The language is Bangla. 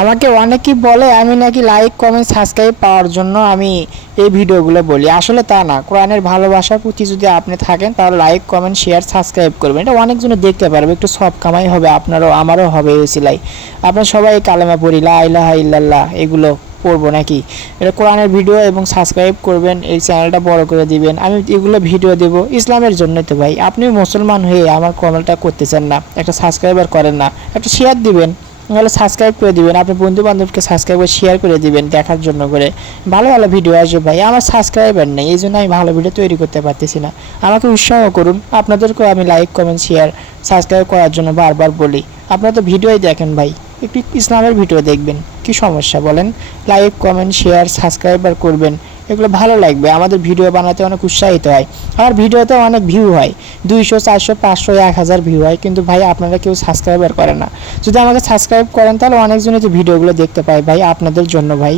আমাকে অনেকেই বলে আমি নাকি লাইক কমেন্ট সাবস্ক্রাইব পাওয়ার জন্য আমি এই ভিডিওগুলো বলি। আসলে তা না। কোরআনের ভালোবাসার প্রতি যদি আপনি থাকেন তাহলে লাইক কমেন্ট শেয়ার সাবস্ক্রাইব করবেন, এটা অনেকজনে দেখতে পারবে, একটু সব কামাই হবে, আপনারও আমারও হবে এই সিলাই। আপনার সবাই কালেমা পড়ি লা ইলাহা ইল্লাল্লাহ এগুলো পড়বো নাকি? এটা কোরআনের ভিডিও এবং সাবস্ক্রাইব করবেন, এই চ্যানেলটা বড় করে দিবেন। আমি এগুলো ভিডিও দেবো ইসলামের জন্য। তো ভাই আপনি মুসলমান হয়ে আমার কমেন্টটা করতেছেন না, একটা সাবস্ক্রাইবার করেন না, একটা শেয়ার দিবেন, তাহলে সাবস্ক্রাইব করে দিবেন, আপনার বন্ধু বান্ধবকে সাবস্ক্রাইব করে শেয়ার করে দিবেন দেখার জন্য করে। ভালো ভালো ভিডিও আসবে ভাই, আমার সাবস্ক্রাইবার নেই এই জন্য আমি ভালো ভিডিও তৈরি করতে পারতেছি না। আমাকে উৎসাহ করুন, আপনাদেরকেও আমি লাইক কমেন্ট শেয়ার সাবস্ক্রাইব করার জন্য বারবার বলি। আপনারা তো ভিডিওই দেখেন ভাই, একটু ইসলামের ভিডিও দেখবেন, কি সমস্যা বলেন? লাইক কমেন্ট শেয়ার সাবস্ক্রাইবার করবেন, এগুলো ভালো লাগবে, আমাদের ভিডিও বানাতে অনেক উৎসাহিত হয়। আমার ভিডিওতে অনেক ভিউ হয়, 200 400 500 1000 ভিউ হয়, কিন্তু ভাই আপনারা কেউ সাবস্ক্রাইবার করেন না। যদি আমাকে সাবস্ক্রাইব করেন তাহলে অনেকজনই তো ভিডিওগুলো দেখতে পায় ভাই, আপনাদের জন্য ভাই।